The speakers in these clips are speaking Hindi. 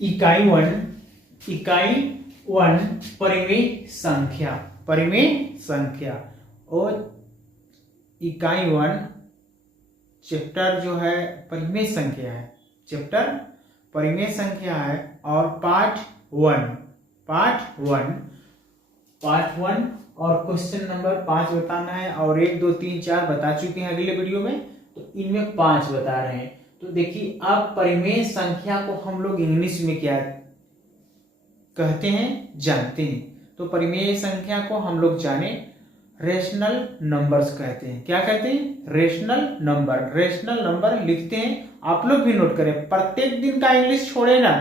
इकाई वन परिमेय संख्या और इकाई वन चैप्टर जो है परिमेय संख्या है, चैप्टर परिमेय संख्या है। और पार्ट वन और क्वेश्चन नंबर 5 बताना है। और 1 2 3 4 बता चुके हैं अगले वीडियो में, तो इनमें 5 बता रहे हैं। तो देखिए अब परिमेय संख्या को हम लोग इंग्लिश में क्या कहते हैं जानते हैं। तो परिमेय संख्या को हम लोग जाने रेशनल नंबर्स कहते हैं। क्या कहते हैं? रेशनल नंबर लिखते हैं। आप लोग भी नोट करें, प्रत्येक दिन का इंग्लिश छोड़े ना।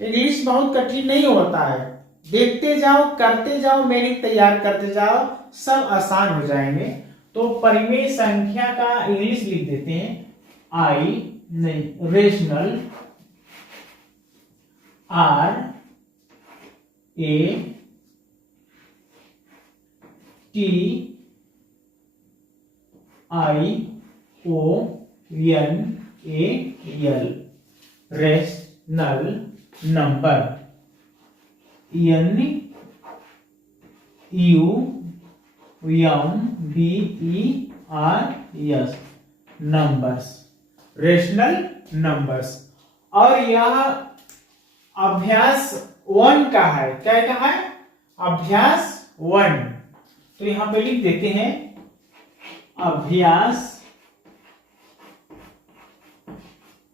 इंग्लिश बहुत कठिन नहीं होता है, देखते जाओ, करते जाओ, मीनिंग तैयार करते जाओ, सब आसान हो जाएंगे। तो परिमेय संख्या का इंग्लिश लिख देते हैं rational RATIONAL rational number NUMBERS numbers, rational numbers. और यह अभ्यास 1 का है। क्या कहा है? अभ्यास 1। तो यहां पे लिख देते हैं अभ्यास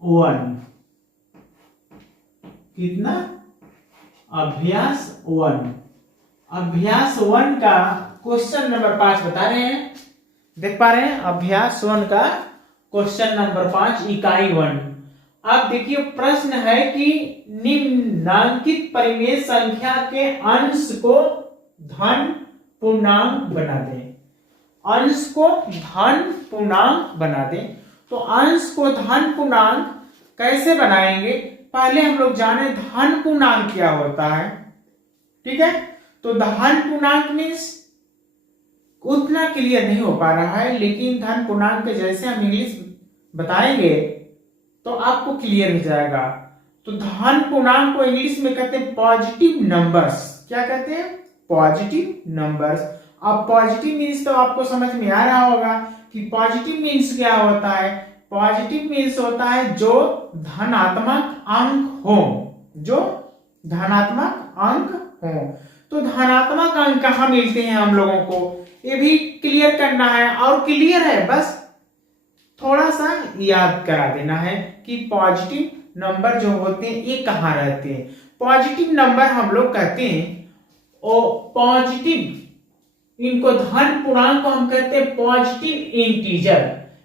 1। कितना? अभ्यास 1। अभ्यास 1 का क्वेश्चन नंबर 5 बता रहे हैं, देख पा रहे हैं? अभ्यास 1 का क्वेश्चन नंबर 5 इकाई 1। अब देखिए प्रश्न है कि निम्नांकित परिमेय संख्या के अंश को धन पूर्णांक बना दें। अंश को धन पूर्णांक बना दें। तो अंश को धन पूर्णांक कैसे बनाएंगे? पहले हम लोग जाने धन पूर्णांक क्या होता है। ठीक है, तो धन पूर्णांक मीन्स उतना क्लियर नहीं हो पा रहा है, लेकिन धन पूर्णांक के जैसे हम इंग्लिश बताएंगे तो आपको क्लियर हो जाएगा। तो धन पूर्णांक को इंग्लिश में कहते हैं पॉजिटिव नंबर्स। क्या कहते हैं? Positive numbers. अब पॉजिटिव मीन्स तो आपको समझ में आ रहा होगा कि पॉजिटिव मीन्स क्या होता है। पॉजिटिव मीन्स होता है जो धनात्मक अंक हो, जो धनात्मक अंक हो। तो धनात्मक अंक कहाँ मिलते हैं हम लोगों को, ये भी क्लियर करना है। और क्लियर है, बस थोड़ा सा याद करा देना है कि पॉजिटिव नंबर जो होते हैं ये कहाँ रहते हैं। पॉजिटिव नंबर हम लोग कहते हैं और पॉजिटिव, इनको धन पूर्णांक को हम कहते हैं पॉजिटिव इंटीजर,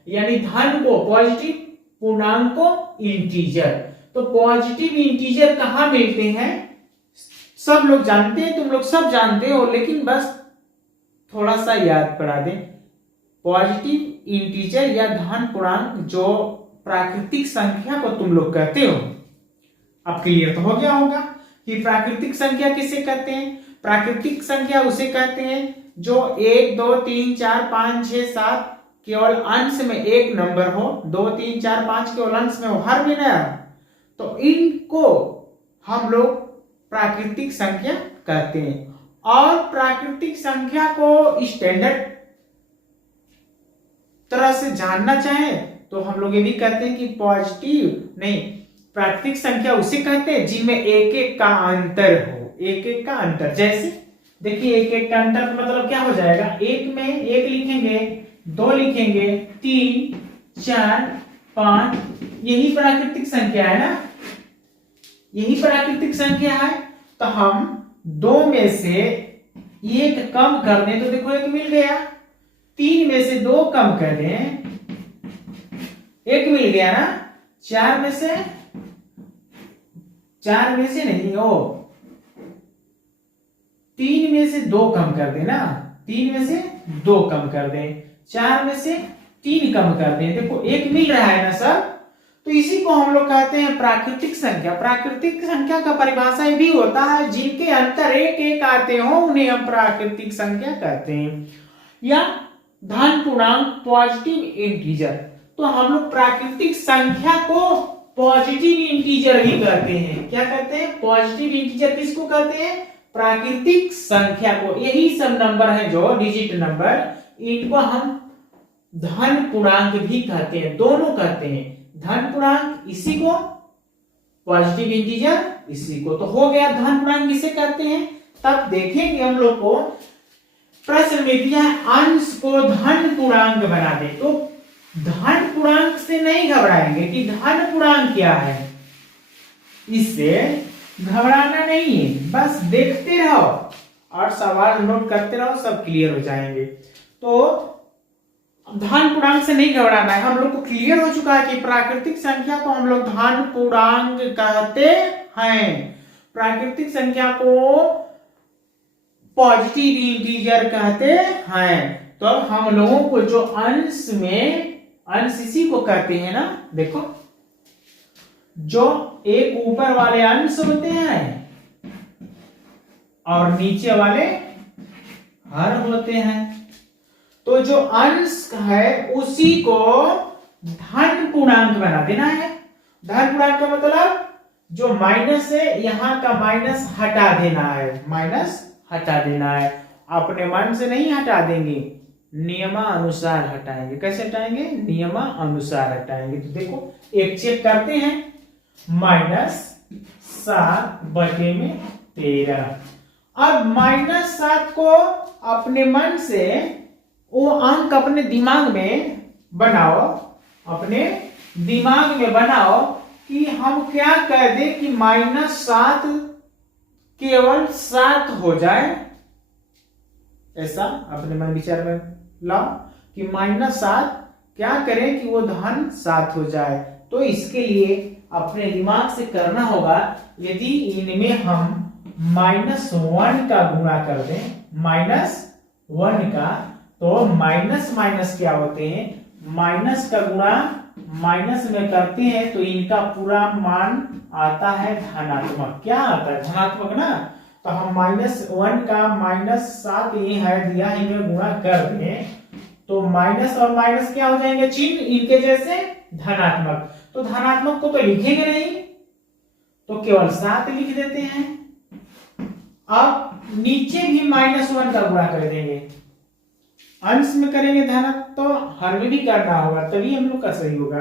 यानी धन को पॉजिटिव, पूर्णांक को इंटीजर। तो पॉजिटिव इंटीजर कहाँ मिलते हैं सब लोग जानते हैं, तुम लोग सब जानते हो, लेकिन बस थोड़ा सा याद करा दें। पॉजिटिव इंटीजर या धन पूर्णांक जो प्राकृतिक संख्या को तुम लोग कहते हो। अब क्लियर तो हो गया होगा कि प्राकृतिक संख्या किसे कहते हैं। प्राकृतिक संख्या उसे कहते हैं जो 1 2 3 4 5 6 7 केवल अंश में एक नंबर हो, 2 3 4 5 केवल अंश में हो, हर में ना, तो इनको हम लोग प्राकृतिक संख्या कहते हैं। और प्राकृतिक संख्या को स्टैंडर्ड तरह से जानना चाहे तो हम लोग ये भी कहते हैं कि पॉजिटिव नहीं, प्राकृतिक संख्या उसे कहते हैं जिनमें एक एक का अंतर हो, एक एक का अंतर। जैसे देखिए एक एक का अंतर मतलब क्या हो जाएगा, एक में एक लिखेंगे, 2 लिखेंगे, 3 4 5, यही प्राकृतिक संख्या है ना, यही प्राकृतिक संख्या है। तो हम 2 में से 1 कम कर दें तो देखो 1 मिल गया, 3 में से 2 कम कर दें 1 मिल गया ना, 4 में से नहीं हो, 3 में से 2 कम कर देना, 3 में से 2 कम कर दें, 4 में से 3 कम कर दें, देखो 1 मिल रहा है ना सर। तो इसी को हम लोग कहते हैं प्राकृतिक संख्या। प्राकृतिक संख्या का परिभाषा ये भी होता है जिनके अंतर एक एक आते हो उन्हें हम प्राकृतिक संख्या कहते हैं, या धन पूर्णांक पॉजिटिव इंटीजर। तो हम लोग प्राकृतिक संख्या को पॉजिटिव इंटीजर भी कहते हैं। क्या कहते हैं? पॉजिटिव इंटीजर किसको कहते हैं? प्राकृतिक संख्या को। यही सब नंबर है जो डिजिट नंबर, इनको हम धन पूर्णांक भी कहते हैं, दोनों कहते हैं। धन पूर्णांक इसी को, पॉजिटिव इंटीजर इसी को। तो हो गया धन पूर्णांक किसे कहते हैं। तब देखेंगे हम लोग को प्रश्न में दिया अंश को धन पूर्णांक बना दे। तो धन पूर्णांक से नहीं घबराएंगे कि धन पूर्णांक क्या है, इससे घबराना नहीं है, बस देखते रहो और सवाल नोट करते रहो, सब क्लियर हो जाएंगे। तो धन पूर्णांक से नहीं घबराना है। हम लोग को क्लियर हो चुका है कि प्राकृतिक संख्या को हम लोग धन पूर्णांक कहते हैं, प्राकृतिक संख्या को पॉजिटिव इंटीजर कहते हैं। तो हम लोगों को जो अंश में, अंश इसी को कहते हैं ना, देखो जो एक ऊपर वाले अंश होते हैं और नीचे वाले हर होते हैं। तो जो अंश है उसी को धन पूर्णांक बना देना है। धन पूर्णांक का मतलब जो माइनस है, यहां का माइनस हटा देना है, माइनस हटा देना है। अपने मन से नहीं हटा देंगे, नियमानुसार हटाएंगे। कैसे हटाएंगे? नियमानुसार हटाएंगे। तो देखो एक चेक करते हैं, -7/13। अब -7 को अपने मन से वो अंक अपने दिमाग में बनाओ, अपने दिमाग में बनाओ कि हम क्या कह दे कि -7 केवल 7 हो जाए। ऐसा अपने मन विचार में लाओ कि -7 क्या करें कि वो धन 7 हो जाए। तो इसके लिए अपने दिमाग से करना होगा, यदि इनमें हम -1 का गुणा कर दें, -1 का, तो माइनस माइनस क्या होते हैं? माइनस का गुणा माइनस में करते हैं तो इनका पूरा मान आता है धनात्मक। क्या आता है? धनात्मक ना। तो हम -1 का -7 ये है दिया, इनमें गुणा कर दें तो माइनस और माइनस क्या हो जाएंगे? चिन्ह इनके जैसे धनात्मक। तो धनात्मक को तो लिखेंगे नहीं, तो केवल 7 लिख देते हैं। अब नीचे भी -1 का गुणा कर देंगे, अंश में करेंगे धनात्मक तो हर में भी करना होगा, तभी हम लोग का सही होगा।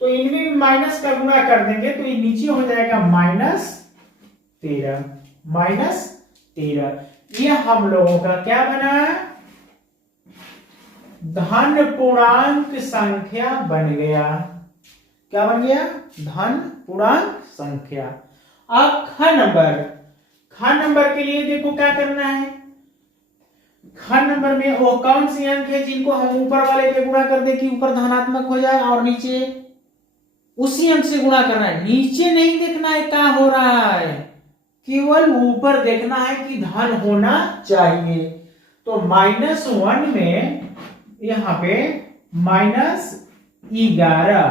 तो इनमें भी माइनस का गुणा कर देंगे तो ये नीचे हो जाएगा -13, -13। ये हम लोगों का क्या बना? धन पूर्णांक संख्या बन गया। क्या बन गया? धन पूर्णांक संख्या। अब ख नंबर के लिए देखो क्या करना है। ख नंबर में वो कौन सी अंक है जिनको हम ऊपर वाले पे गुणा कर दे कि ऊपर धनात्मक हो जाए और नीचे उसी अंक से गुणा करना है। नीचे नहीं देखना है क्या हो रहा है, केवल ऊपर देखना है कि धन होना चाहिए। तो -1 में यहाँ पे -11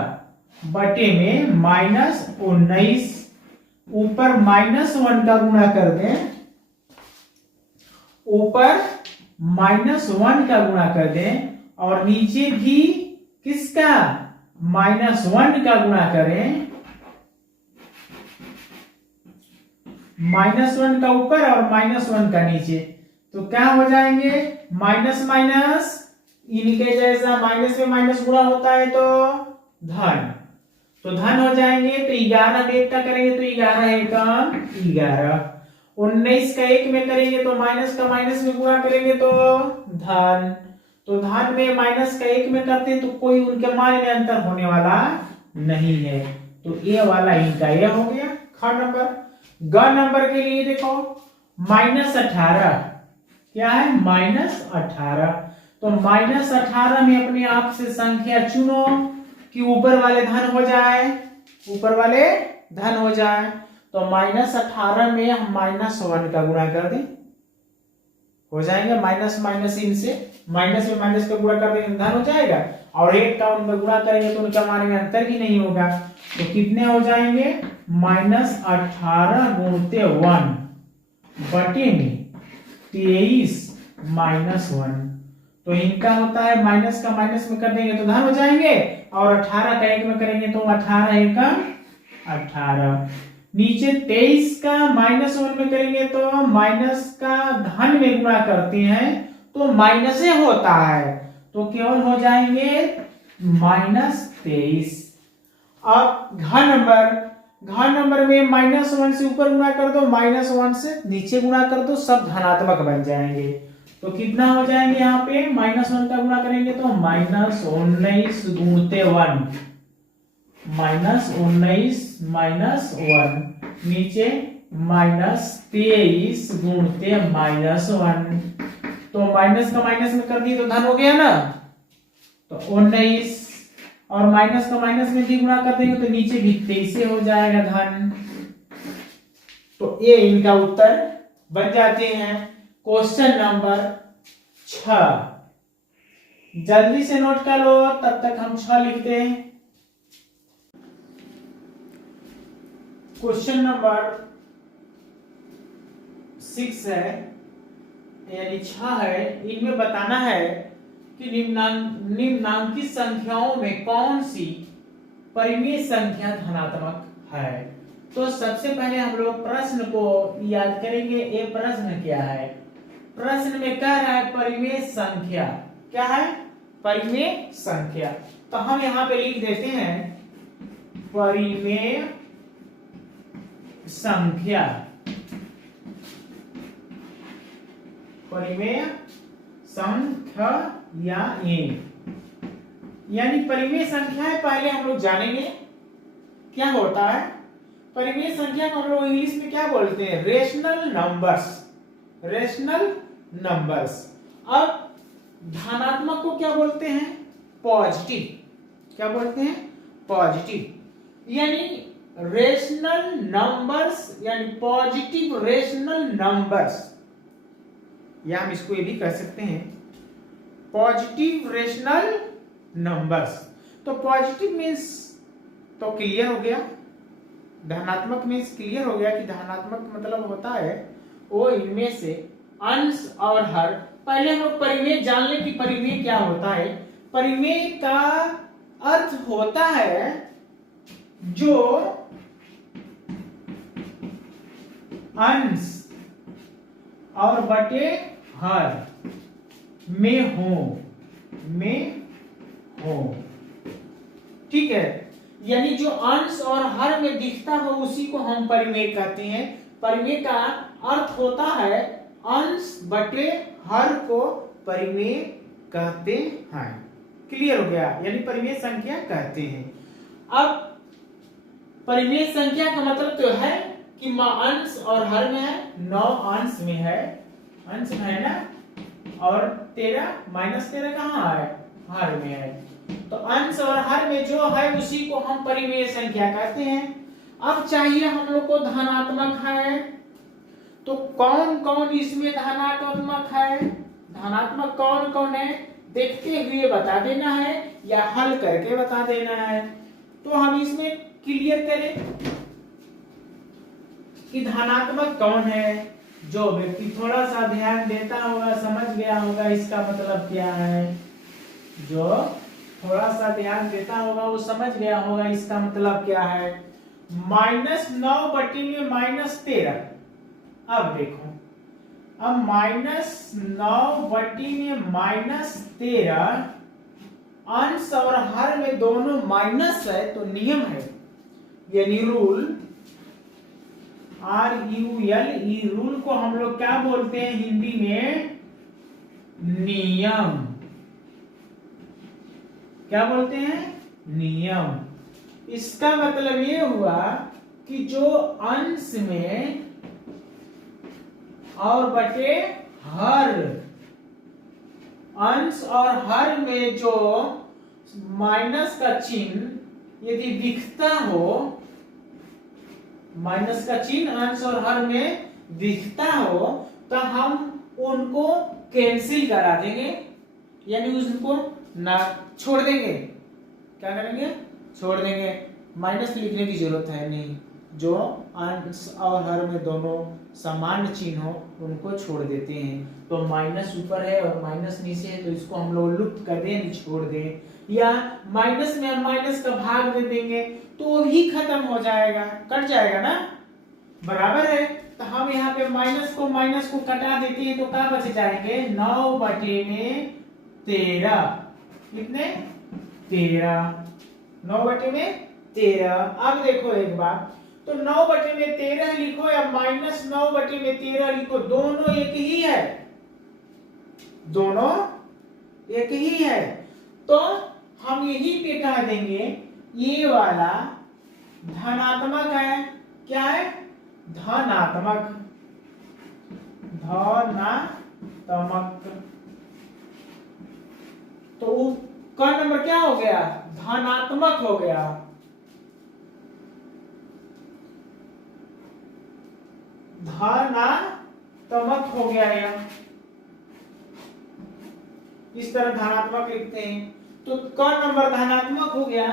बटे में -19, ऊपर -1 का गुणा कर दें, ऊपर -1 का गुणा कर दें और नीचे भी किसका? -1 का गुणा करें। -1 का ऊपर और -1 का नीचे, तो क्या हो जाएंगे? माइनस माइनस इनके जैसा माइनस में माइनस गुणा होता है तो धन, तो धन हो जाएंगे। तो 11 में 1 का करेंगे तो 11 एकम 11, 19 का 1 में करेंगे तो माइनस का माइनस में गुणा करेंगे तो धन, तो धन में माइनस का 1 में करते हैं तो कोई उनके मान में अंतर होने वाला नहीं है। तो ये वाला इनका ये हो गया ख नंबर। ग नंबर के लिए देखो -18 क्या है? -18। तो -18 में अपने आप से संख्या चुनो कि ऊपर वाले धन हो जाए, ऊपर वाले धन हो जाए। तो -18 में हम -1 का गुणा कर दें, हो जाएंगे माइनस माइनस इनसे, माइनस में माइनस का गुणा कर देंगे धन हो जाएगा, और 1 का उनमें गुणा करेंगे तो उनका मान में अंतर भी नहीं होगा। तो कितने हो जाएंगे? -18 गुणते 1 बटे में 23 -1। तो इनका होता है माइनस का माइनस में कर देंगे तो धन हो जाएंगे, और 18 का 1 में करेंगे तो 18 एकम 18। नीचे 23 का -1 में करेंगे तो माइनस का धन में गुणा करते हैं तो माइनस ही होता है, तो केवल हो जाएंगे -23। अब घन नंबर में -1 से ऊपर गुणा कर दो, -1 से नीचे गुणा कर दो, सब धनात्मक बन जाएंगे। तो कितना हो जाएंगे यहाँ पे -1 का गुणा करेंगे तो -19 गुणते 1, -19 -1 नीचे -23 गुणते -1, तो माइनस का माइनस में कर दिए तो धन हो गया ना, तो 19 और माइनस का माइनस में भी गुणा कर देंगे तो नीचे भी 23 हो जाएगा धन। तो ये इनका उत्तर बन जाते हैं। क्वेश्चन नंबर 6 जल्दी से नोट कर लो, तब तक हम 6 लिखते हैं। क्वेश्चन नंबर 6 है यानी 6 है। इनमें बताना है कि निम्नांकित संख्याओं में कौन सी परिमेय संख्या धनात्मक है। तो सबसे पहले हम लोग प्रश्न को याद करेंगे। ये प्रश्न क्या है? प्रश्न में कह रहा है परिमेय संख्या। क्या है? परिमेय संख्या। तो हम यहां पे लिख देते हैं परिमेय संख्या। परिमेय संख्या यानी परिमेय संख्या है। पहले हम लोग जानेंगे क्या होता है परिमेय संख्या को। हम लोग इंग्लिश में क्या बोलते हैं? Rational numbers. Rational numbers. अब धनात्मक को क्या बोलते हैं? पॉजिटिव। क्या बोलते हैं? पॉजिटिव। यानी रेशनल नंबर्स यानी पॉजिटिव रेशनल नंबर्स, या हम इसको ये भी कह सकते हैं पॉजिटिव रेशनल नंबर्स। तो पॉजिटिव मीन्स तो क्लियर हो गया, धनात्मक मीन्स क्लियर हो गया कि धनात्मक मतलब होता है वो इनमें से अंश और हर। पहले हम लोग परिमेय जान लें कि परिमेय क्या होता है। परिमेय का अर्थ होता है जो अंश और बटे हर में हो। ठीक है, यानी जो अंश और हर में दिखता हो उसी को हम परिमेय कहते हैं। परिमेय का अर्थ होता है अंश बटे हर को परिमेय कहते हैं। क्लियर हो गया? यानी परिमेय संख्या कहते हैं। अब परिमेय संख्या का मतलब तो है कि अंश और हर में है। 9 अंश में है, अंश में है ना, और 13 -13 कहाँ है? हर में है। तो अंश और हर में जो है उसी को हम परिमेय संख्या कहते हैं। अब चाहिए हम लोग को धनात्मक है, तो कौन कौन इसमें धनात्मक है? धनात्मक कौन कौन है देखते हुए बता देना है या हल करके बता देना है। तो हम इसमें क्लियर करें कि धनात्मक कौन है। जो व्यक्ति थोड़ा सा ध्यान देता होगा समझ गया होगा इसका मतलब क्या है। जो थोड़ा सा ध्यान देता होगा वो समझ गया होगा इसका मतलब क्या है। -9 बटे में -13। अब देखो, अब -9 बटे में -13 अंश और हर में दोनों माइनस है, तो नियम है यानी रूल, RUL रूल को हम लोग क्या बोलते हैं हिंदी में? नियम। क्या बोलते हैं? नियम। इसका मतलब ये हुआ कि जो अंश में और बटे हर, अंश और हर में जो माइनस का चिन्ह यदि दिखता हो, माइनस का चिन्ह अंश और हर में दिखता हो, तो हम उनको कैंसिल करा देंगे, यानी उसको ना छोड़ देंगे। क्या करेंगे? छोड़ देंगे। माइनस लिखने की जरूरत है नहीं। जो अंश और हर में दोनों समान चिन्ह हो उनको छोड़ देते हैं। तो माइनस ऊपर है और माइनस नीचे है, तो इसको हम लोग लुप्त कर दें, छोड़ दें। या माइनस में हम माइनस का भाग दे देंगे तो वो भी खत्म हो जाएगा, कट जाएगा ना, बराबर है। तो हम यहाँ पे माइनस को कटा देते हैं तो क्या बच जाएंगे, 9/13। कितने, 13, 9/13। अब देखो एक बात, तो 9/13 लिखो या -9/13 लिखो, दोनों एक ही है, दोनों एक ही है। तो हम यही पे कह देंगे ये वाला धनात्मक है, क्या है, धनात्मक, धनात्मक। तो का नंबर क्या हो गया, धनात्मक हो गया। धनात्मक हो गया यह, इस तरह धनात्मक लिखते हैं। तो क नंबर धनात्मक हो गया।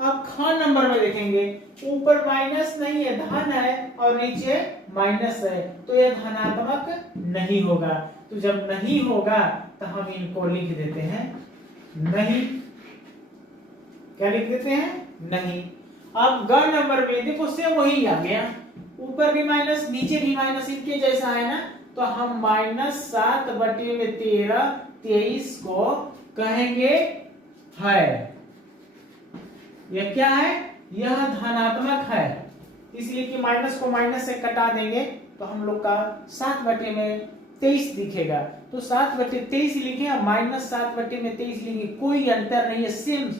अब ख नंबर में देखेंगे, ऊपर माइनस नहीं है, धन है, और नीचे माइनस है, तो यह धनात्मक नहीं होगा। तो जब नहीं होगा तो हम इनको लिख देते हैं नहीं। क्या लिख देते हैं, नहीं। अब ग नंबर में देखो सेम वही आ गया, ऊपर भी माइनस नीचे भी माइनस, इनके जैसा है ना। तो हम -7/13 23 को कहेंगे है, यह क्या है, यह धनात्मक है, इसलिए कि माइनस को माइनस से कटा देंगे तो हम लोग का 7/23 दिखेगा। तो 7/23 लिखे या -7/23 लिखे, कोई अंतर नहीं है, सेम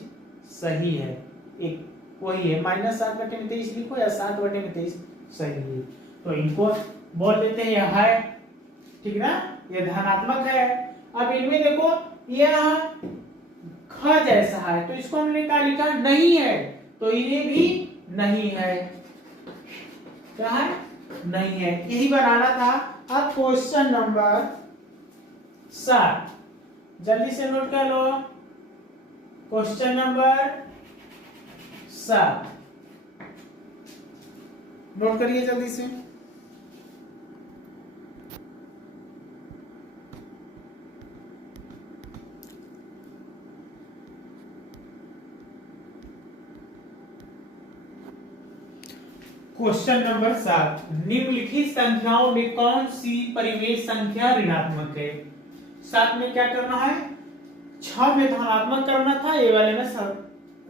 सही है, एक वही है, -7/23 लिखो या 7/23 सही है। तो इनको बोल देते हैं यह है, ठीक ना, यह धनात्मक है। अब इनमें देखो यह ख जैसा है, तो इसको हमने क्या लिखा, नहीं है, तो इन्हें भी नहीं है, क्या है, नहीं है, यही बनाना था। अब क्वेश्चन नंबर 7 जल्दी से नोट कर लो, क्वेश्चन नंबर 7 नोट करिए जल्दी से। क्वेश्चन नंबर 7, निम्नलिखित संख्याओं में कौन सी परिमेय संख्या ऋणात्मक है। 7 में क्या करना है, 6 में धनात्मक करना था, ये वाले में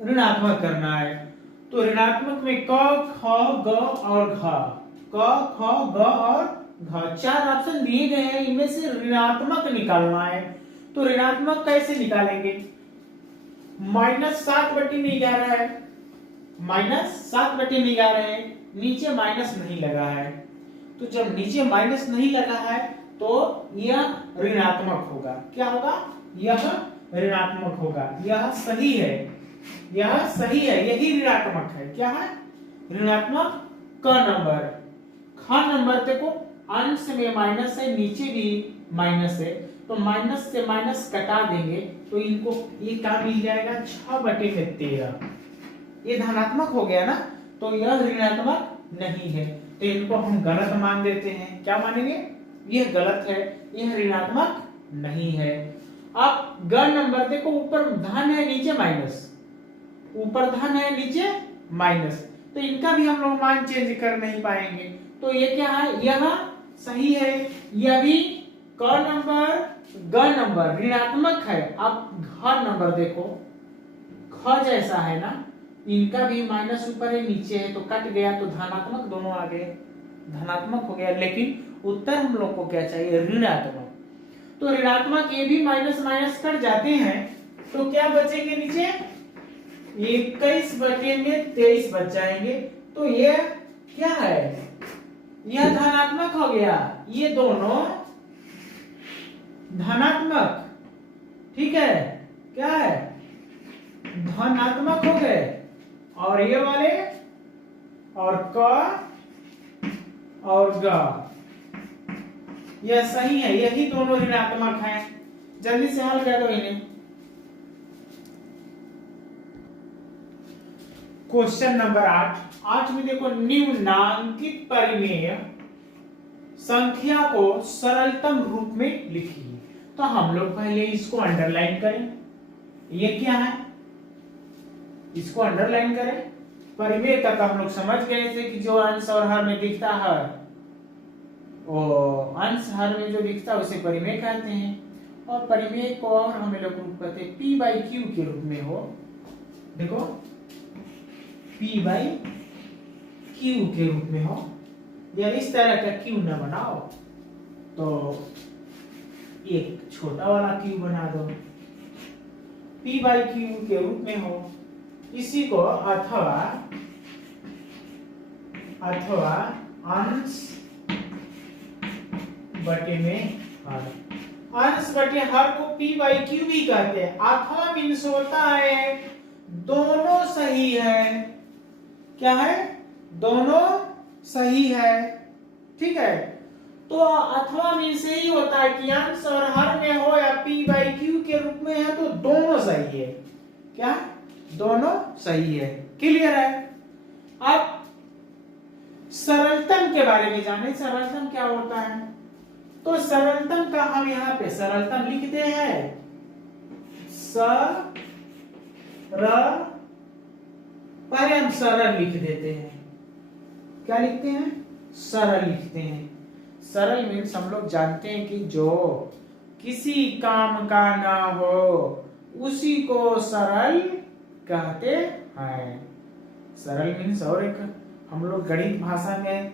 ऋणात्मक करना है। तो ऋणात्मक में क, ख, ग और घ, क, ख, ग और घ, 4 ऑप्शन दिए गए हैं, इनमें से ऋणात्मक निकालना है। तो ऋणात्मक कैसे निकालेंगे, -7/11 है, -7/11 है, नीचे माइनस नहीं लगा है। तो जब नीचे माइनस नहीं लगा है तो यह ऋणात्मक होगा, क्या होगा, यह ऋणात्मक होगा, यह सही है, यह सही है, यही ऋणात्मक है, क्या है, ऋणात्मक। क नंबर, ख नंबर देखो अंश में माइनस है, नीचे भी माइनस है, तो माइनस से माइनस कटा देंगे तो इनको ये क्या मिल जाएगा, 6/13, ये धनात्मक हो गया ना, तो यह ऋणात्मक नहीं है, तो इनको हम गलत मान देते हैं। क्या मानेंगे, यह गलत है, यह ऋणात्मक नहीं है। अब ग नंबर देखो, ऊपर धन है, नीचे माइनस, ऊपर धन है, नीचे माइनस, तो इनका भी हम लोग मान चेंज कर नहीं पाएंगे। तो ये क्या है, यह सही है, यह भी क नंबर ग नंबर ऋणात्मक है। अब घ नंबर देखो, ख जैसा है ना, इनका भी माइनस ऊपर है नीचे है, तो कट गया, तो धनात्मक दोनों आ गए, धनात्मक हो गया, लेकिन उत्तर हम लोग को क्या चाहिए, ऋणात्मक। तो ऋणात्मक ये भी माइनस माइनस कट जाते हैं, तो क्या बचेंगे नीचे, 21/23 बच जाएंगे। तो ये क्या है, यह धनात्मक हो गया, ये दोनों धनात्मक, ठीक है, क्या है, धनात्मक हो गए, और ये वाले और क और ग यह सही है, यही दोनों ऋणात्मक हैं। जल्दी से हल कर दो इन्हें। क्वेश्चन नंबर 8 में देखो, निम्नांकित परिमेय संख्या को सरलतम रूप में लिखिए। तो हम लोग पहले इसको अंडरलाइन करें, ये क्या है, इसको अंडरलाइन करें। परिमेय तक हम लोग समझ गए थे कि जो अंश और हर में दिखता है, वो अंश हर में जो दिखता है उसे परिमेय कहते हैं। और परिमेय को और हम लोग रूप कहते हैं P बाई क्यू के रूप में हो। देखो P बाई क्यू के रूप में हो, या इस तरह का क्यू न बनाओ तो एक छोटा वाला क्यू बना दो, P बाई क्यू के रूप में हो। इसी को अथवा अंश बटे में हर, अंश बटे हर को P बाई क्यू भी कहते हैं। अथवा मीन्स होता है दोनों सही है। क्या है? दोनों सही है। ठीक है, तो अथवा मीन्स यही होता है कि अंश और हर में हो या P बाई क्यू के रूप में है तो दोनों सही है। क्या? दोनों सही है। क्लियर है? अब सरलतम के बारे में जाने, सरलतम क्या होता है। तो सरलतम का हम यहाँ पे सरलतम लिखते हैं पहले हम सरल लिख देते हैं। क्या लिखते हैं? सरल लिखते हैं। सरल मीन्स हम लोग जानते हैं कि जो किसी काम का ना हो उसी को सरल कहते हैं। सरल मीन्स, और एक हम लोग गणित भाषा में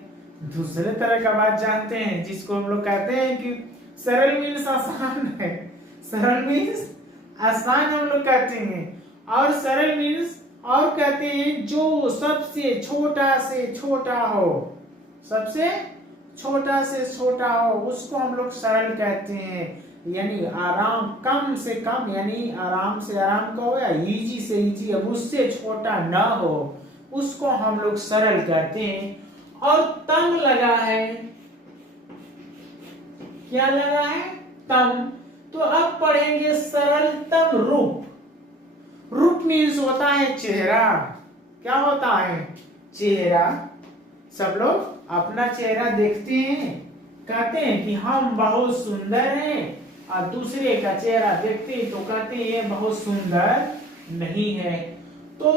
दूसरे तरह का बात जानते हैं जिसको हम लोग कहते हैं कि सरल मीन्स आसान है। सरल मीन्स आसान हम लोग कहते हैं, और सरल मीन्स और कहते हैं जो सबसे छोटा से छोटा हो, सबसे छोटा से छोटा हो उसको हम लोग सरल कहते हैं। यानी आराम, कम से कम यानी आराम से आराम का हो या इजी से इजी, अब उससे छोटा ना हो उसको हम लोग सरल कहते हैं। और तम लगा है, क्या लगा है? तम। तो अब पढ़ेंगे सरलतम रूप। रूप मीन्स होता है चेहरा। क्या होता है? चेहरा। सब लोग अपना चेहरा देखते हैं, कहते हैं कि हम बहुत सुंदर हैं, और दूसरे का चेहरा देखते हैं तो कहते हैं ये बहुत सुंदर नहीं है। तो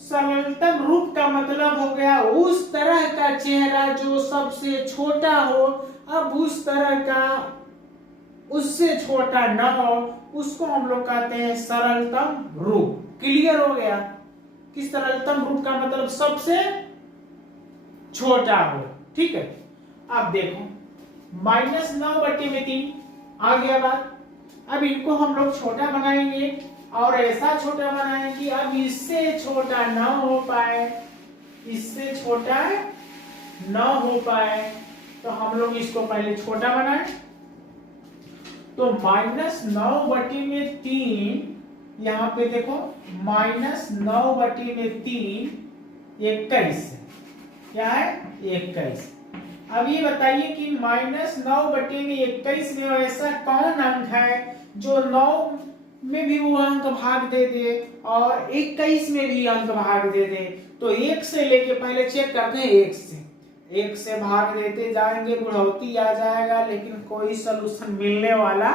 सरलतम रूप का मतलब हो गया उस तरह का चेहरा जो सबसे छोटा हो, अब उस तरह का उससे छोटा न हो उसको हम लोग कहते हैं सरलतम रूप। क्लियर हो गया कि सरलतम रूप का मतलब सबसे छोटा हो। ठीक है, अब देखो -9/3 आ गया बात। अब इनको हम लोग छोटा बनाएंगे और ऐसा छोटा बनाएंगे अब इससे छोटा ना हो पाए, इससे छोटा ना हो पाए, तो हम लोग इसको पहले छोटा बनाए। तो -9/3 यहाँ पे देखो -9/3 21 है। क्या है? 21। अब ये बताइए कि -9/21 में ऐसा कौन अंक है जो 9 में भी वो अंक भाग दे दे और 21 में भी अंक भाग दे दे। तो 1 से लेके पहले चेक करते हैं, 1 से भाग देते जाएंगे, बुढ़ौती आ जाएगा, लेकिन कोई सलूशन मिलने वाला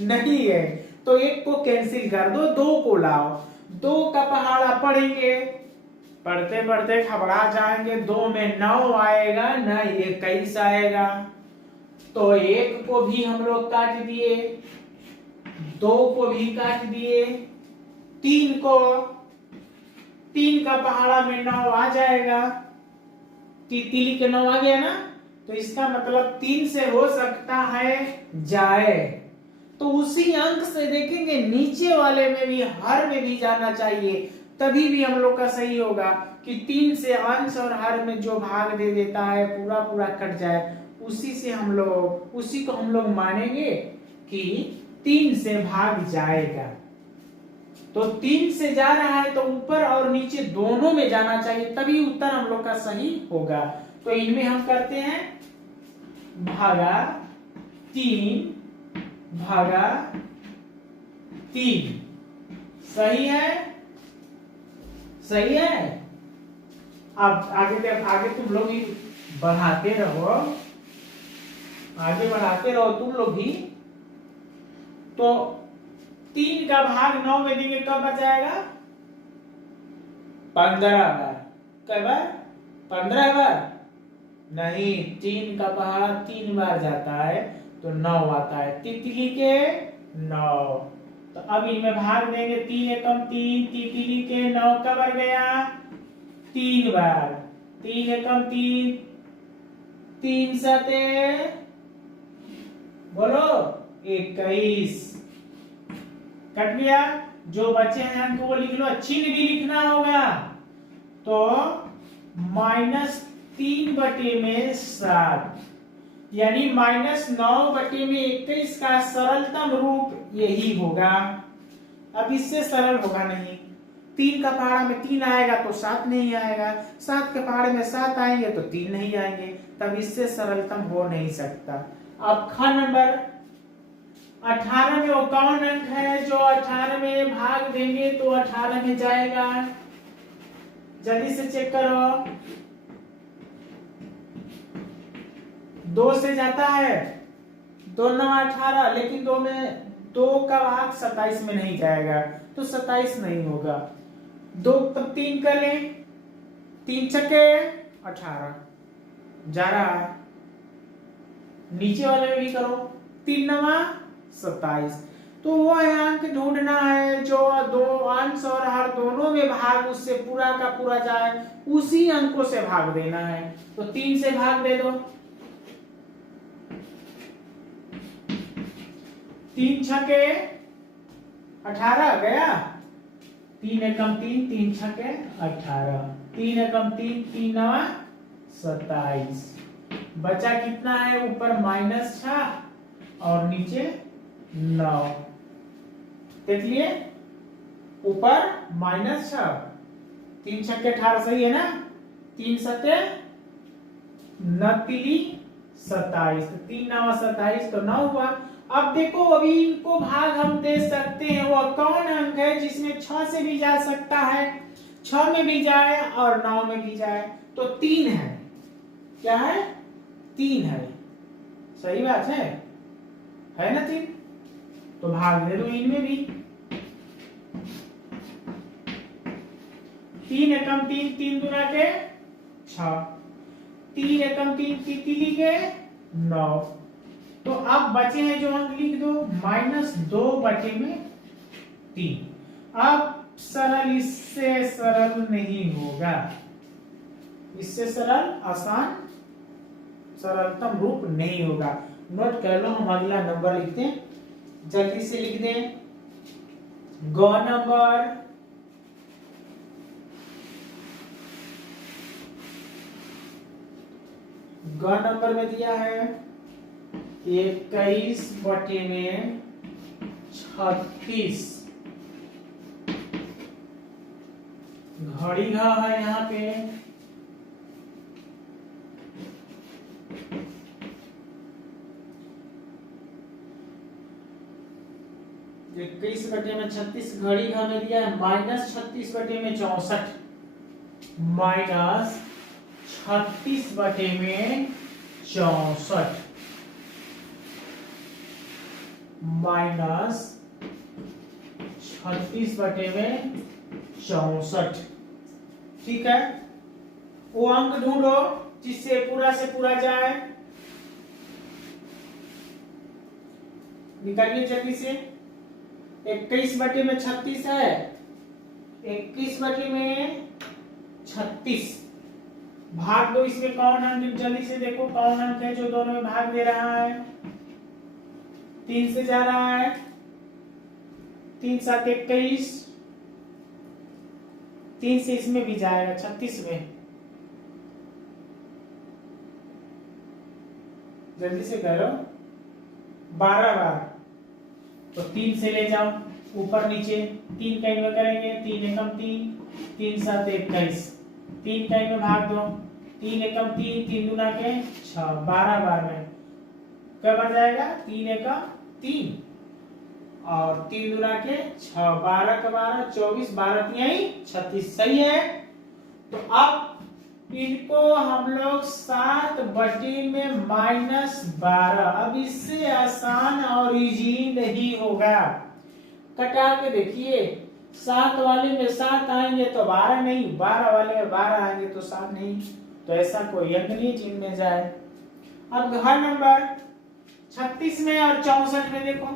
नहीं है। तो 1 को कैंसिल कर दो, 2 को लाओ, 2 का पहाड़ा पढ़ेंगे, पढ़ते पढ़ते घबरा जाएंगे। 2 में 9 आएगा ना 21 आएगा, तो 1 को भी हम लोग काट दिए, 2 को भी काट दिए, 3 का पहाड़ा में 9 आ जाएगा, तिली के 9 आ गया ना, तो इसका मतलब 3 से हो सकता है जाए। तो उसी अंक से देखेंगे नीचे वाले में भी, हर में भी जाना चाहिए, तभी भी हम लोग का सही होगा कि 3 से अंश और हर में जो भाग दे देता है पूरा पूरा कट जाए, उसी को हम लोग मानेंगे कि 3 से भाग जाएगा। तो 3 से जा रहा है तो ऊपर और नीचे दोनों में जाना चाहिए, तभी उत्तर हम लोग का सही होगा। तो इनमें हम करते हैं भागा 3 सही है, सही है। अब आगे तुम लोग ही बढ़ाते रहो, आगे बढ़ाते रहो तुम लोग ही। तो 3 का भाग 9 में देंगे कब बच जाएगा? 15 बार। कई बार? 15 बार नहीं, 3 का पहाड़ 3 बार जाता है तो 9 आता है। तितली के 9। तो अब इनमें भाग देंगे, 3 एकम 3, तितली के 9 का बार गया 3 बार, 3 एकम 3, 3 सते बोलो 21। कट गया। जो बचे हैं अंक वो लिख लो, चिन्ह भी लिखना होगा। तो -3/7 यानी -9/21 का सरलतम रूप यही होगा। अब इससे सरल होगा नहीं। 3 का पहाड़ा में 3 आएगा तो 7 नहीं आएगा, 7 के पहाड़े में 7 आएंगे तो 3 नहीं आएंगे, तब इससे सरलतम हो नहीं सकता। अब ख नंबर 18 में वो कौन अंक है जो 18 में भाग देंगे तो 18 में जाएगा? जल्दी से चेक करो। 2 से जाता है, 2 9 18, लेकिन 2 का भाग 27 में नहीं जाएगा तो 27 नहीं होगा। 2 तब 3 कर ले, 3 छक्के 18 जा रहा है। नीचे वाले में भी करो, 3 9 27। तो वो अंक ढूंढना है जो 2 अंश और हर दोनों में भाग उससे पूरा का पूरा जाए, उसी अंकों से भाग देना है। तो 3 से भाग दे दो, 3 छक्के 18 गया, 3 एकम 3, 3 छक्के 18, 3 एकम 3, 3 9 27। बचा कितना है? ऊपर -6 और नीचे 9। देख लिए, ऊपर -6, 3 छक्के 18 सही है ना? 3 सत्ते 29, 27, 3 9 27 तो 9 हुआ। अब देखो, अभी इनको भाग हम दे सकते हैं। वह कौन अंक है जिसमें 6 से भी जा सकता है, 6 में भी जाए और 9 में भी जाए? तो 3 है। क्या है? 3 है। सही बात है ना 3? तो भाग दे दो इनमें भी। 3 एकम 3, 3 दूना के 6, 3 एकम 3, तितली के 9। तो अब बचे हैं जो अंक लिख दो, -2/3। अब सरल, इससे सरल नहीं होगा, इससे सरल आसान सरलतम रूप नहीं होगा। नोट कर लो, हम अगला नंबर लिखते हैं, जल्दी से लिख दें। ग नंबर 21 में दिया है 21/36। घड़ी घ है यहाँ पे, -21/36 घड़ी घ में दिया है -36/64, -36/64, -36/64। ठीक है, वो अंक ढूंढो जिससे पूरा से पूरा जाए। निकालिए जल्दी से। 21/36 है, 21/36 भाग दो। इसमें कौन अंक, जल्दी से देखो कौन अंक है जो दोनों में भाग दे रहा है? 3 से जा रहा है, 3 7 21, 3 से इसमें भी जाएगा 36 में। जल्दी से करो, 12 बार। तो 3 से ले जाओ ऊपर नीचे, 3 का इनमें करेंगे, 3 एकम 3, 3 7 21, 3 का इनमें भाग दो, 3 एकम 3, 3 दूना के 6, 12 बार में क्या बन जाएगा? 3 एकम 3 और 3 दूना के 6, 12 का 12, 24, 12 3 36। सही है। तो अब इनको हम लोग 7/12 में -12। अब इससे आसान और इजी नहीं होगा। कटा के देखिए, 7 वाले में 7 आएंगे तो 12 नहीं, 12 वाले में 12 आएंगे तो 7 नहीं। तो ऐसा कोई अंक नहीं जिनमें जाए। अब हर नंबर 36 में और 64 में देखो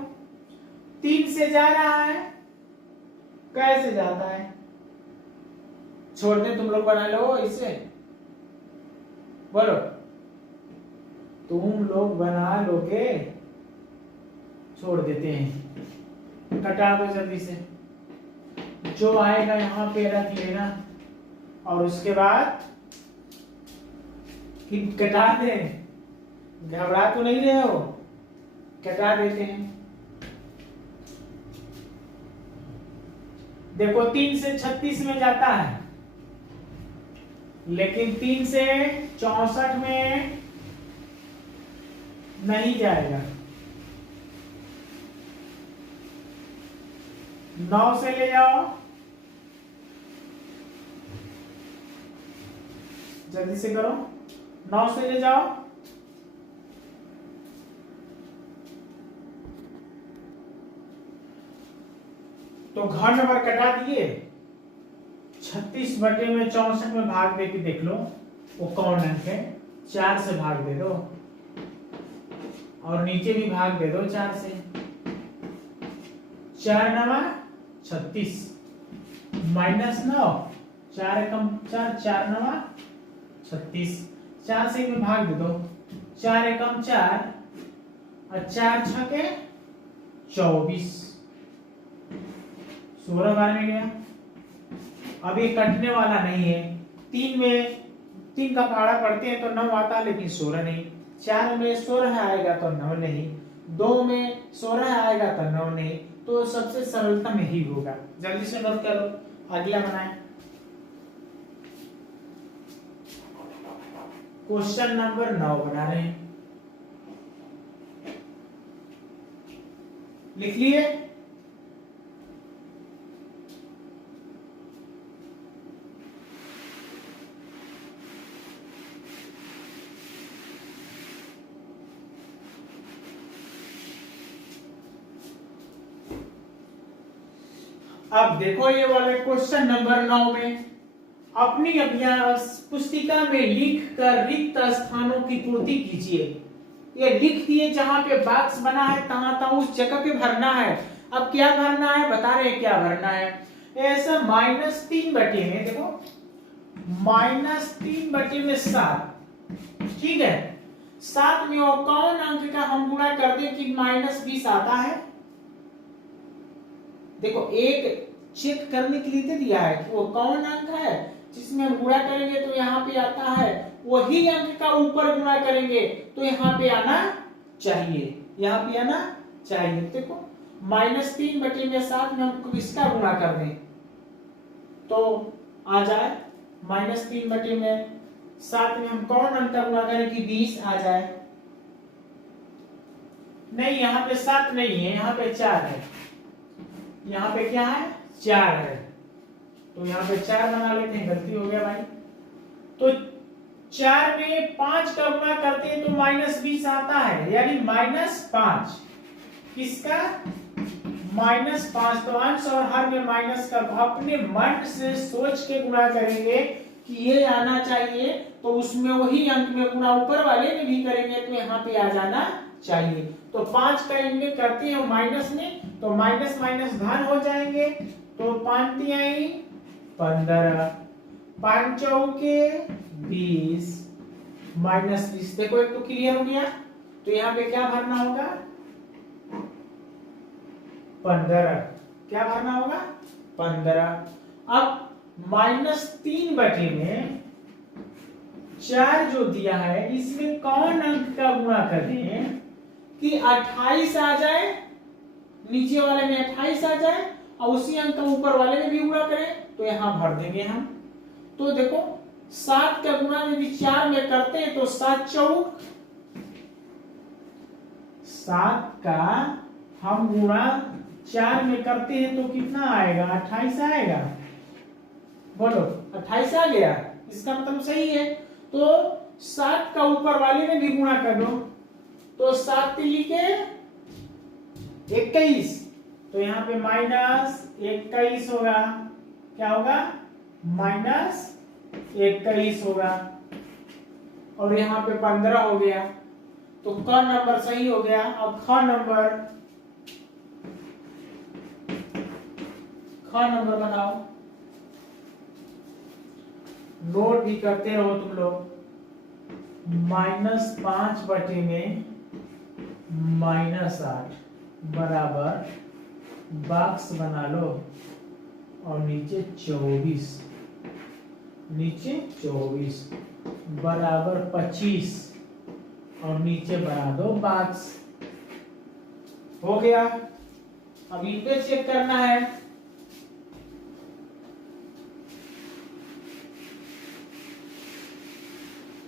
3 से जा रहा है, कैसे जाता है? छोड़ दे, तुम लोग बना लो इसे, बोलो तुम लोग बना लोगे? छोड़ देते हैं, कटा दो जल्दी से। जो आएगा यहाँ पे रख लेना और उसके बाद फिर कटा दे। घबरा तो नहीं रहे हो? कटा देते हैं। देखो 3 से 36 में जाता है, लेकिन 3 से 64 में नहीं जाएगा। 9 से ले जाओ, जल्दी से करो। 9 से ले जाओ, तो घर नंबर कटा दिए। 36 बटे में 64 में भाग दे के देख लो वो कौन अंक है। 4 से भाग दे दो और नीचे भी भाग दे दो 4 से। 4 नवा 36 माइनस 9, 4 एकम 4, 4 नवा 36। 4 से भी भाग दे दो, 4 एकम 4 और 4 छके 24। 16 बार में गया। अब ये कटने वाला नहीं है। 3 में 3 का पहाड़ा पढ़ते हैं तो 9 आता, लेकिन 16 नहीं। 4 में 16 आएगा तो 9 नहीं। 2 में 16 आएगा तो 9 नहीं। तो सबसे सरलतम यही होगा। जल्दी से नोट करो, अगला बनाए। क्वेश्चन नंबर 9 बना रहे हैं, लिख लिए? अब देखो ये वाले क्वेश्चन नंबर 9 में अपनी अभ्यास पुस्तिका में लिख कर रिक्त स्थानों की पूर्ति कीजिए। ये लिख दिए, जहां पे बॉक्स बना है तहां उस जगह पे भरना है। अब क्या भरना है बता रहे हैं, क्या भरना है। ऐसा -3 बटे में देखो, -3 बटे में 7, ठीक है। 7 में वो कौन अंक का हम गुणा कर दें कि -20 आता है। देखो एक चेक करने के लिए दे दिया है कि वो कौन अंक है जिसमें हम गुणा करेंगे तो यहाँ पे आता है, वही अंक का ऊपर गुणा करेंगे तो यहाँ पे आना चाहिए, यहाँ पे आना चाहिए। देखो -3 बटे में 7 में हम किसका गुणा कर दें तो आ जाए। -3 बटे में 7 में हम कौन अंक का गुणा करें कि 20 आ जाए। नहीं, यहाँ पे 7 नहीं है, यहाँ पे 4 है। यहाँ पे क्या है 4 है, तो यहाँ पे 4 बना लेते हैं। गलती हो गया भाई। तो 4 में 5 का गुणा करते हैं तो -20 आता है, यानी -5 किसका -5। तो अंश और हर में माइनस का अपने मन से सोच के गुणा करेंगे कि ये आना चाहिए, तो उसमें वही अंक में गुणा ऊपर वाले में भी करेंगे तो यहाँ पे आ जाना चाहिए। तो 5 का इनमें करते हैं माइनस में, तो माइनस माइनस धन हो जाएंगे। तो 5 तिहाई 15, 5 चौके 20 -20। देखो एक तो क्लियर हो गया। तो यहाँ पे क्या भरना होगा 15, क्या भरना होगा 15। अब -3 बटे में 4 जो दिया है इसमें कौन अंक का गुणा करें कि 28 आ जाए, नीचे वाले में 28 आ जाए और उसी अंक का ऊपर वाले में भी गुणा करें तो यहां भर देंगे हम। तो देखो 7 का गुणा यदि 4 में करते हैं तो 7 चौक 7 का हम गुणा 4 में करते हैं तो कितना आएगा 28 आएगा। बोलो 28 आ गया, इसका मतलब सही है। तो 7 का ऊपर वाले में भी गुणा कर दो, तो 7 तिली के 21 तो यहाँ पे -21 होगा। क्या होगा? -21 होगा। और यहाँ पे 15 हो गया। तो क नंबर सही हो गया। अब ख नंबर बनाओ, नोट भी करते रहो तुम लोग। -5/8 बराबर बॉक्स बना लो और नीचे 24 बराबर 25 और नीचे बना दो बॉक्स। हो गया। अब इन पे चेक करना है।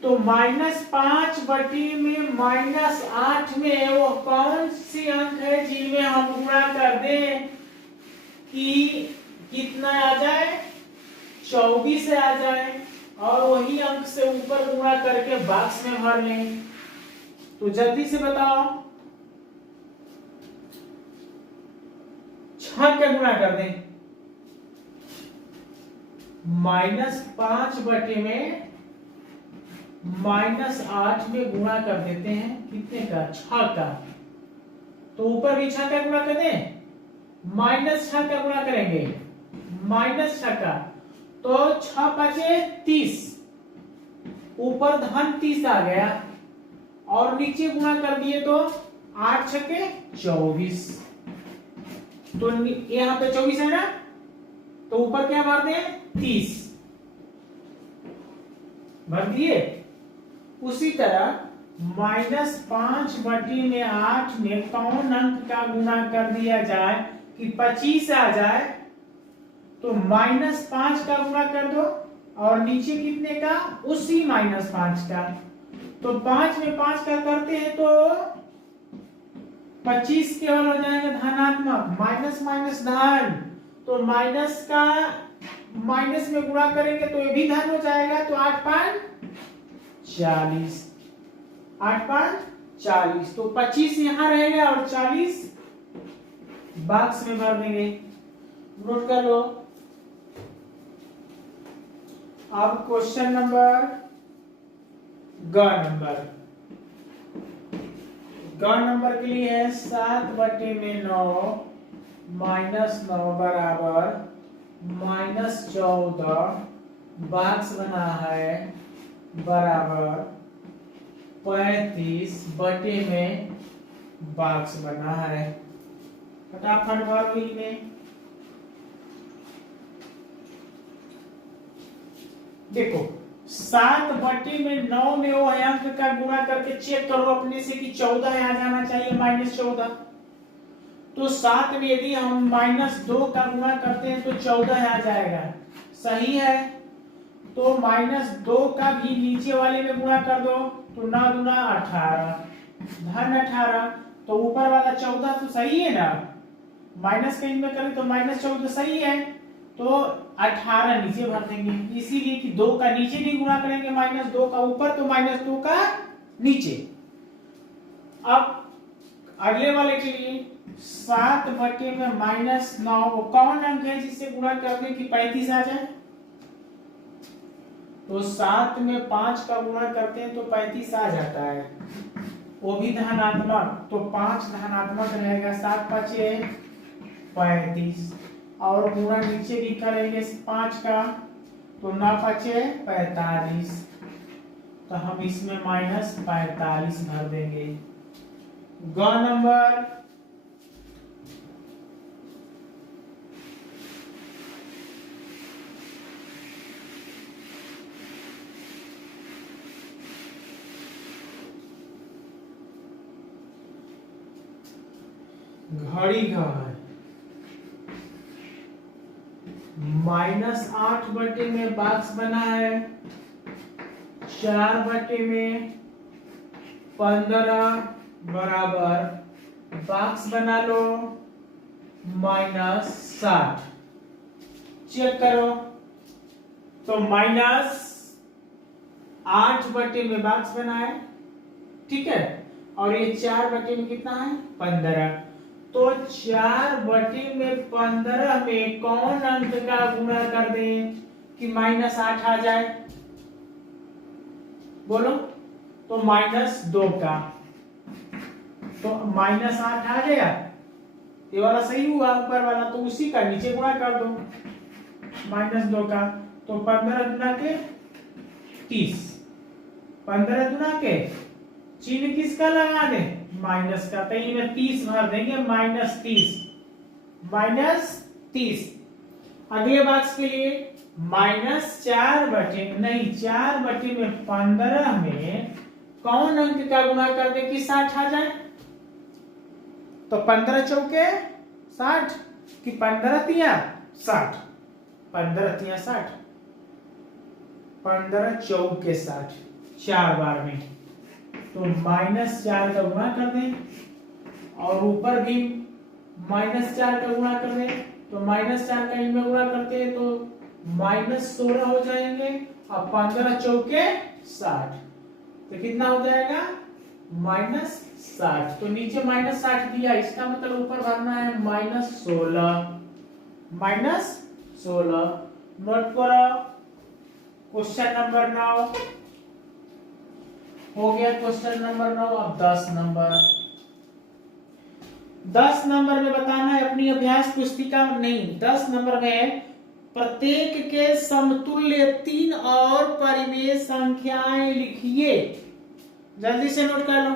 तो -5/-8 में वो कौन सी अंक है जिनमें हम गुणा कर दें कि कितना आ जाए? 24 आ जाए, और वही अंक से ऊपर गुणा करके बॉक्स में भर लें। तो जल्दी से बताओ, 6 का गुणा कर दें। -5/-8 में गुणा कर देते हैं। कितने का? 6 का। तो ऊपर भी 6 का गुणा कर दें, -6 का गुणा करेंगे, -6 का। तो 6×5 = 30, ऊपर धन 30 आ गया, और नीचे गुणा कर दिए तो 8×6 = 24। तो यहाँ पे 24 है ना, तो ऊपर क्या भर दें? 30 भर दिए। उसी तरह -5/8 में कौन अंक का गुणा कर दिया जाए कि 25 आ जाए? तो -5 का गुणा कर दो, और नीचे कितने का? उसी -5 का। तो 5 में 5 का करते हैं तो 25 केवल हो जाएगा धनात्मक, माइनस माइनस धन। तो माइनस का माइनस में गुणा करेंगे तो ये भी धन हो जाएगा। तो 8×5 = 40, 8×5 = 40। तो 25 यहाँ रहेगा और 40 बॉक्स में भर देंगे। नोट कर लो। अब क्वेश्चन नंबर ग नंबर के लिए है 7/9 -9 बराबर -14 बॉक्स बना है बराबर 35 बॉक्स बना है। फटाफट भरो इनमें। देखो 7/9 में वो अंक का गुणा करके चेक करो अपने से कि 14 आ जाना चाहिए, -14। तो 7 में यदि हम -2 का गुणा करते हैं तो 14 आ जाएगा, सही है। तो -2 का भी नीचे वाले में गुणा कर दो, तो 9 दूना 18, धन 18। तो ऊपर वाला 14 तो सही है ना, माइनस का इनमें करें तो -14 सही है। तो 18 नीचे भर देंगे, इसीलिए कि 2 का नीचे भी गुणा करेंगे, -2 का ऊपर तो -2 का नीचे। अब अगले वाले के लिए 7/-9 वो कौन अंक है जिससे गुणा करने की 35 आ जाए? तो 7 में 5 का गुणा करते हैं तो 35 आ जाता है, वो भी धनात्मक। तो 5 धनात्मक रहेगा, 7×5 = 35, और गुणा नीचे भी करेंगे 5 का, तो 9×5 = 45। तो हम इसमें -45 भर देंगे। ग नंबर घड़ी घर -8 में बॉक्स बना है, 4/15 बराबर बॉक्स बना लो -60। चेक करो तो -8 में बॉक्स बना है, ठीक है। और ये 4 में कितना है? 15। तो 4/15 में कौन अंक का गुणा कर दें कि -8 आ जाए? बोलो। तो -2 का, तो -8 आ गया, ये वाला सही हुआ ऊपर वाला, तो उसी का नीचे गुणा कर दो -2 का। तो 15 गुना के 30, 15 गुना के चिन्ह किसका लगा दे? माइनस का। तो इनमें 30 भर देंगे, -30। अगले बॉक्स के लिए -4/15 में कौन अंक का गुणा कर दे कि 60 आ जाए? तो 15 चौके 60 कि 15 तिया 60, 15 तिया 60, 15 चौके 60, 4 बार में। तो -4 का गुणा कर दें और ऊपर भी -4 का गुणा कर दें, तो -4 का इनमें गुणा करते हैं तो -16 हो जाएंगे और 15 चौके 60, तो कितना हो जाएगा? -60। तो नीचे -60 दिया, इसका मतलब ऊपर भरना है -16, -16। नोट करो। क्वेश्चन नंबर 9 हो गया। Question number 9। अब 10 नंबर में बताना है अपनी अभ्यास पुस्तिका, नहीं 10 नंबर में प्रत्येक के समतुल्य 3 और परिमेय संख्याएं लिखिए। जल्दी से नोट कर लो।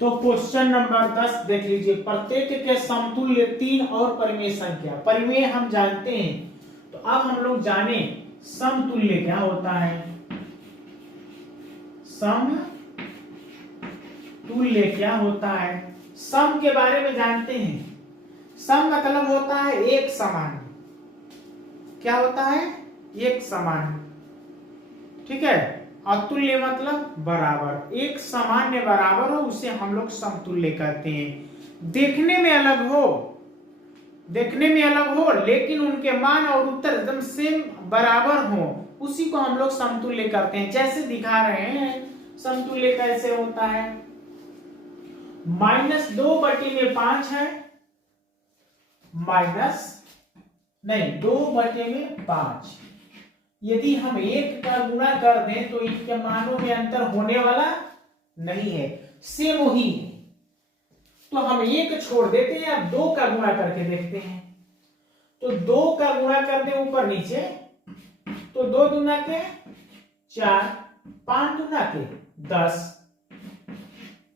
तो क्वेश्चन नंबर 10 देख लीजिए। प्रत्येक के समतुल्य 3 और परिमेय संख्या। परिमेय हम जानते हैं, तो अब हम लोग जाने समतुल्य क्या होता है। समतुल्य क्या होता है? सम के बारे में जानते हैं। सम मतलब होता है एक समान। क्या होता है? एक समान। ठीक है। अतुल्य मतलब बराबर, एक सामान्य बराबर हो उसे हम लोग समतुल्य कहते हैं। देखने में अलग हो लेकिन उनके मान और उत्तर एकदम सेम बराबर हो, उसी को हम लोग समतुल्य करते हैं। जैसे दिखा रहे हैं समतुल्य कैसे होता है। -2/5 है, 2/5। यदि हम 1 का गुणा कर दें तो इनके मानों में अंतर होने वाला नहीं है, सेम ही है। तो हम 1 छोड़ देते हैं, अब 2 का गुणा करके देखते हैं। तो 2 का गुणा कर दें ऊपर नीचे, तो 2 दूना के 4, 5 दूना के 10।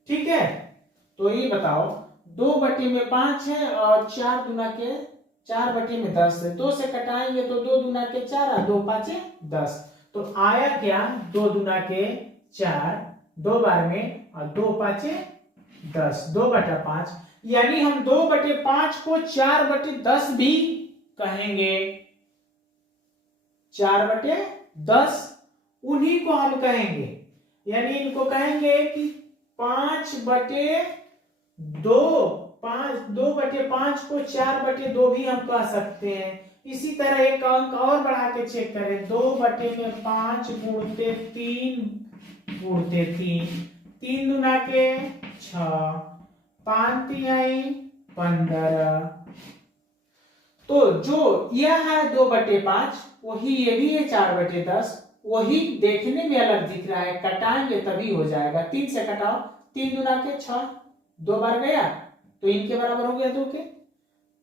ठीक है। तो ये बताओ 2/5 है और 4 दूना के 4/10 है। 2 से कटाएंगे तो 2 दूना के 4 और 2 5 10। तो आया क्या? 2 दूना के 4 2 बार में और 2 5 10, 2/5। यानी हम 2/5 को 4/10 भी कहेंगे। 4/10 उन्हीं को हम कहेंगे, यानी इनको कहेंगे कि 2/5 को 4/2 भी हम कह सकते हैं। इसी तरह एक अंक और बढ़ा के चेक करें। 2/5 गुणते 3 गुणते 3, 3 दूना के 6, 5 तिहाई 15। तो जो यह है 2/5 वही ये भी है 4/10, वही देखने में अलग दिख रहा है, कटाएंगे तभी हो जाएगा। 3 से कटाओ, 3 दूना के 6, 2 बार गया तो इनके बराबर हो गया 2 के।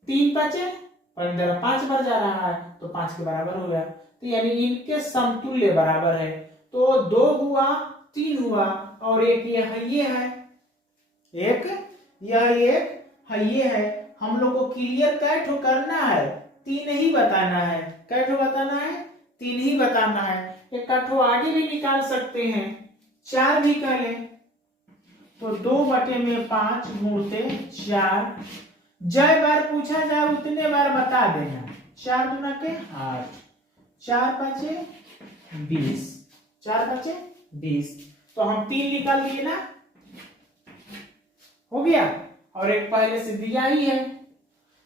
3 5 15, 5 बार जा रहा है तो 5 के बराबर हो गया। तो यानी इनके समतुल्य बराबर है। तो 2 हुआ, 3 हुआ और एक ये है, ये है एक, यह एक है, ये है। हम लोग को क्लियर कैठो करना है, 3 ही बताना है। कैठो बताना है? 3 ही बताना है। एक काठो आगे भी निकाल सकते हैं, 4 भी कर लें। तो 2/5 गुणते 4, जय बार पूछा जाए उतने बार बता देना। 4 दूना के 8, 4 5 20, 4 5 20। तो हम 3 निकाल दिए ना, हो गया। और एक पहले से दिया ही है।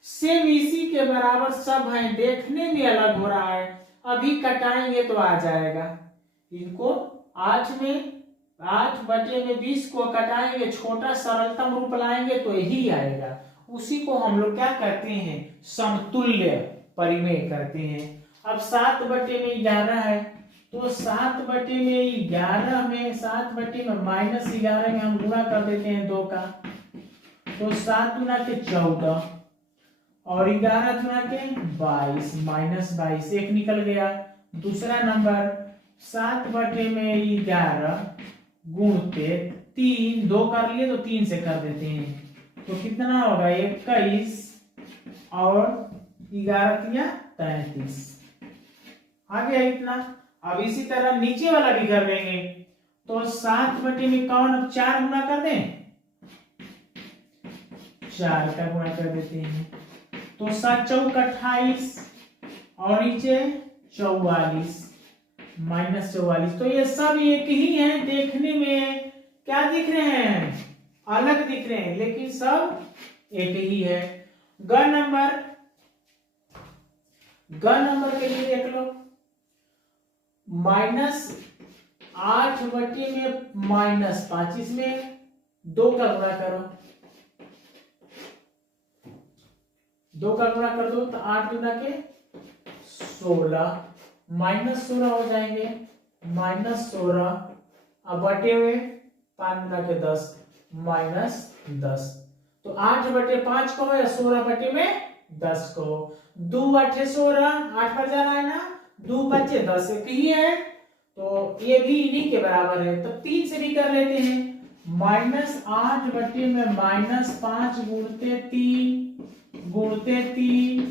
सेम इसी के बराबर सब है, देखने में अलग हो रहा है, अभी कटाएंगे तो आ जाएगा। इनको 8/20 को कटाएंगे, छोटा सरलतम रूप लाएंगे तो यही आएगा। उसी को हम लोग क्या करते हैं, समतुल्य परिमेय करते हैं। अब 7/11 है, तो 7/11 में 7/11 में हम गुणा कर देते हैं 2 का, तो 7 गुना के 14 और 11 गुना के 22 -22 एक निकल गया। दूसरा नंबर 7/11 गुणते 3, 2 कर लिए तो 3 से कर देते हैं, तो कितना होगा 21 और 11 33 आ गया इतना। अब इसी तरह नीचे वाला भी कर देंगे, तो 7/51 अब 4 गुना कर दें, 4 का गुणा कर देते हैं, तो 7 चौक 28 और नीचे 44 -44। तो ये सब एक ही है, देखने में क्या दिख रहे हैं, अलग दिख रहे हैं, लेकिन सब एक ही है। ग नंबर के लिए देख लो, -8/5 इसमें 2 का गुणा करो, 2 का गुणा कर दो तो 8 गुना के 16 -16 हो जाएंगे, -16 अब बटे हुए 5 गुना के 10 -10। तो 8/5 को या 16/10 को, 2 8 16, 8 पर जाना है ना, 2 बचे 10 एक ही है, तो ये भी इन्हीं के बराबर है। तो 3 से भी कर लेते हैं, -8/5 गुणते 3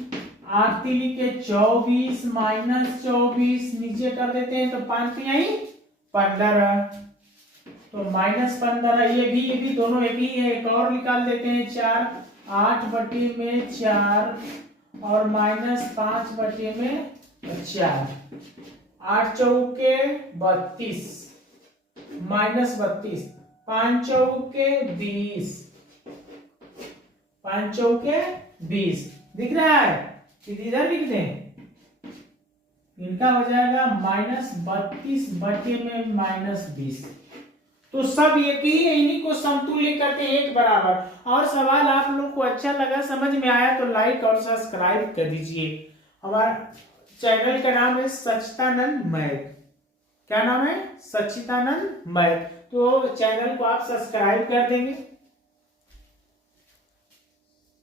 8 3 के 24 -24 नीचे कर देते हैं, तो 5 यही 15, तो -15 ये भी दोनों एक ही है। एक और निकाल देते हैं 4, 8/4 और -5/4, 8 चौके 32 -32, 5 चौके 20, 5 चौके 20 दिख रहा है, इधर लिख दें, इनका हो जाएगा -32/20। तो सब एक ही है, इन्हीं को समतुल्य करते हैं, एक बराबर। और सवाल आप लोग को अच्छा लगा, समझ में आया तो लाइक और सब्सक्राइब कर दीजिए। हमारा चैनल का नाम है सच्चिदानंद मैथ। क्या नाम है, सच्चिदानंद मैथ। तो चैनल को आप सब्सक्राइब कर देंगे।